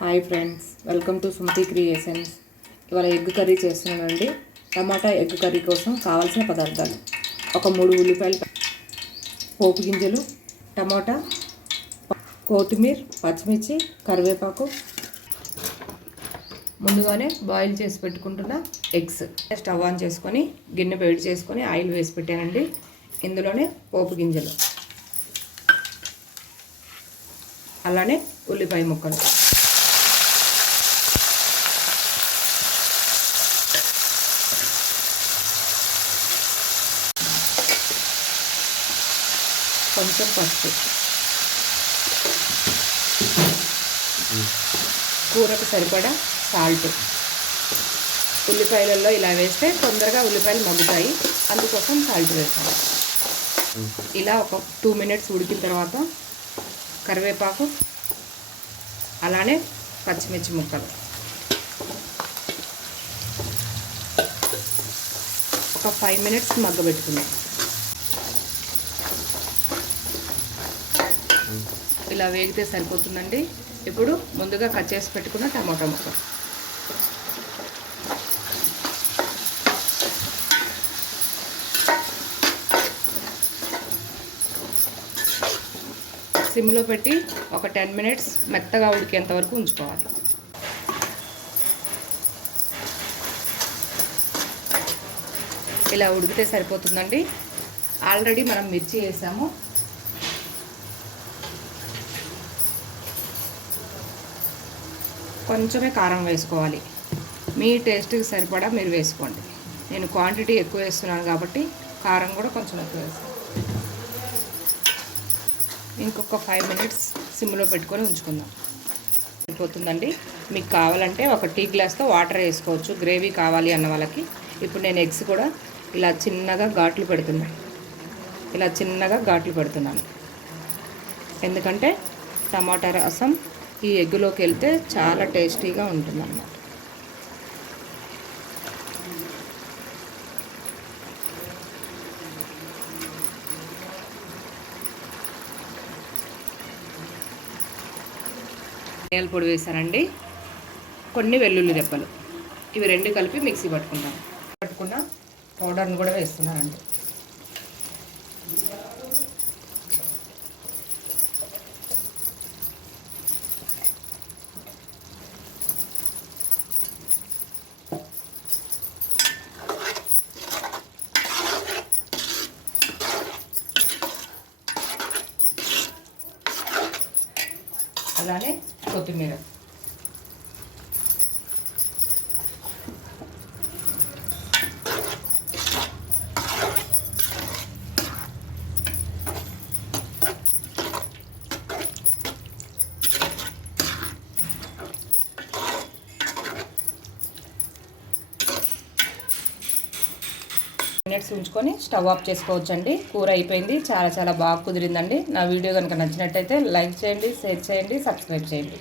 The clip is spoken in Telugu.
Hi friends, welcome to Sumathi creations. ఇవాళ ఎగ్ కర్రీ చేస్తున్నానండి. టమాటా ఎగ్ కర్రీ కోసం కావాల్సిన పదార్థాలు: ఒక 3 ఉల్లిపాయలు, పోపు గింజలు, టమాటా, కొత్తిమీర, పచ్చిమిర్చి, కరివేపాకు. ముందుగానే బాయిల్ చేసి పెట్టుకుంటున్న ఎగ్స్. స్టవ్ ఆన్ చేసుకొని గిన్నె వేడి చేసుకొని ఆయిల్ వేసి పెట్టానండి. ఇందులోనే పోపు గింజలు, అలానే ఉల్లిపాయ ముక్కలు, కొంచెం పసుపు, కూరకు సరిపడా సాల్ట్. ఉల్లిపాయలలో ఇలా వేస్తే తొందరగా ఉల్లిపాయలు మగ్గుతాయి, అందుకోసం సాల్ట్ వేస్తాను. ఇలా ఒక 2 మినిట్స్ ఉడికిన తర్వాత కరివేపాకు, అలానే పచ్చిమిర్చి ముక్కలు, ఒక 5 మినిట్స్ మగ్గబెట్టుకుందాం. ఇలా వేగితే సరిపోతుందండి. ఇప్పుడు ముందుగా కట్ చేసి పెట్టుకున్న టమాటా ముక్క, సిమ్లో పెట్టి ఒక 10 మినిట్స్ మెత్తగా ఉడికేంత వరకు ఉంచుకోవాలి. ఇలా ఉడికితే సరిపోతుందండి. ఆల్రెడీ మనం మిర్చి వేసాము. కొంచెమే కారం వేసుకోవాలి. మీ టేస్ట్కి సరిపడా మీరు వేసుకోండి. నేను క్వాంటిటీ ఎక్కువ వేస్తున్నాను కాబట్టి కారం కూడా కొంచెం ఎక్కువ వేస్తాను. ఇంకొక 5 మినిట్స్ సిమ్లో పెట్టుకొని ఉంచుకుందాం. సరిపోతుందండి. మీకు కావాలంటే ఒక టీ గ్లాస్తో వాటర్ వేసుకోవచ్చు, గ్రేవీ కావాలి అన్న వాళ్ళకి. ఇప్పుడు నేను ఎగ్స్ కూడా ఇలా చిన్నగా ఘాట్లు పెడుతున్నాను. ఎందుకంటే టమాటా రసం ఈ ఎగ్గులోకి వెళ్తే చాలా టేస్టీగా ఉంటుందన్నమాట. ధనియాల పొడి వేసానండి, కొన్ని వెల్లుల్లి రెబ్బలు, ఇవి 2 కలిపి మిక్సీ పట్టుకున్న పౌడర్ని కూడా వేస్తున్నానండి. అలానే కొత్తిమీర, మినిట్స్ ఉంచుకొని స్టవ్ ఆఫ్ చేసుకోవచ్చండి. కూర అయిపోయింది. చాలా బాగా కుదిరిందండి. నా వీడియో కనుక నచ్చినట్టయితే లైక్ చేయండి, షేర్ చేయండి, సబ్స్క్రైబ్ చేయండి.